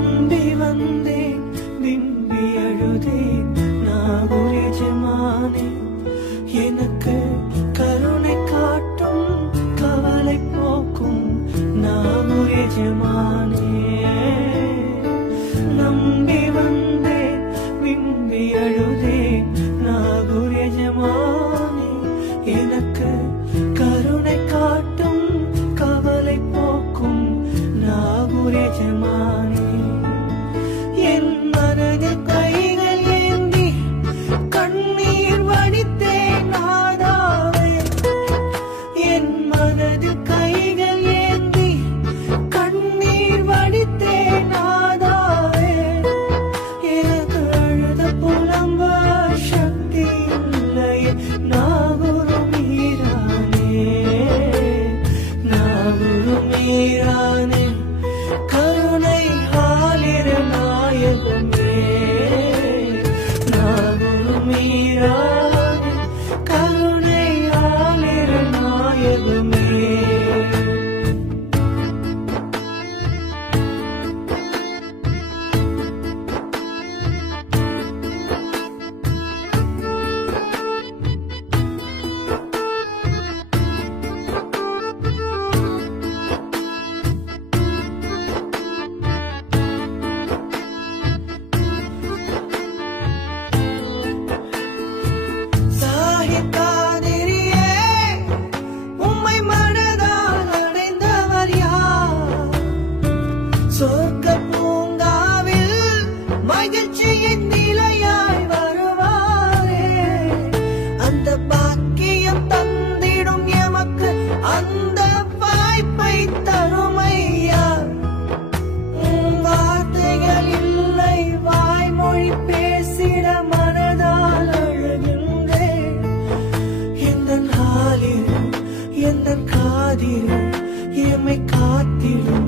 நம்பி வந்தேன் விம்பி அழுதேன் நாகூர் எஜமானே எனக்கு கருணை காட்டும் கவலை போக்கும் நாகூர் எஜமானே நம்பி வந்தேன் விம்பி அழுதேன் நாகூர் எஜமானே எனக்கு கருணை காட்டும் கவலை போக்கும் நாகூர் எஜமானே என் மனதில் கைகள் ஏந்தி கண்ணீர் வடித்தேன் நாதாவே என் மனதில் கைகள் ஏந்தி கண்ணீர் வடித்தேன் நாதாவே எனக்கு அழுத புலம்ப சக்தி இல்லையே நாகூர் மீரானே நாகூர் மீரானே கருணை ஆலிர நாயகமே நாகூர் மீரானே கருணை ஆலிர நாயகமே சாஹித்தாதிரியே உம்மை மனதால் அடைந்தவர் யார் சொர்க்க பூங்காவில் மகிழ்ச்சியின் நிலையாய் வருவாரே அந்த பாக்கியம் தந்திடும் எமக்கு அந்த வாய்ப்பை தருமையா வார்த்தைகள் இல்லை வாய்மொழி பேசிட மனதால் அழுகின்றேன் எந்தன் காதில் எம்மை காத்திடும்